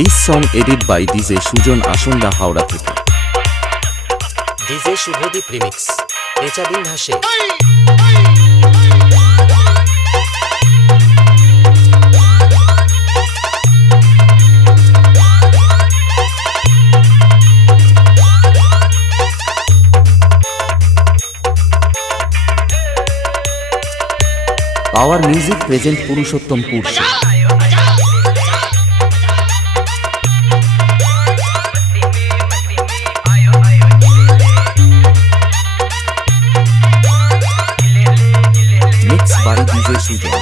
This song edit by DJ Sujan Asanda Howrah থেকে। DJ Subhadip remix নেচাবিন ভাষে। Our music present পুরুষোত্তমপুর से। Mix by DJ Sujan.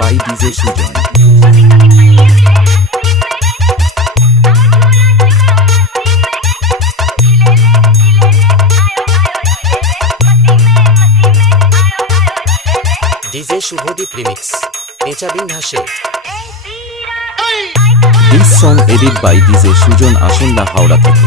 By DJ Sujan. DJ Subhadip remix নেচাবিন ভাষে। This song edit by DJ Sujan Asanda Howrah থেকে।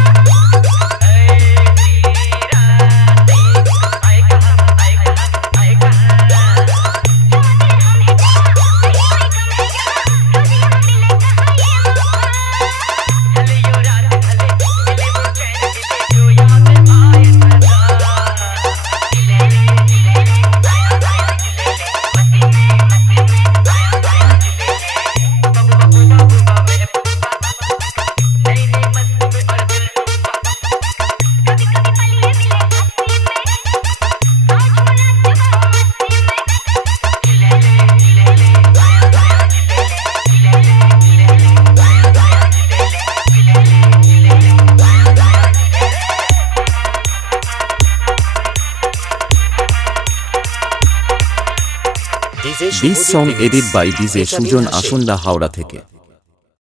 This song edit by DJ Sujan Asanda Howrah থেকে।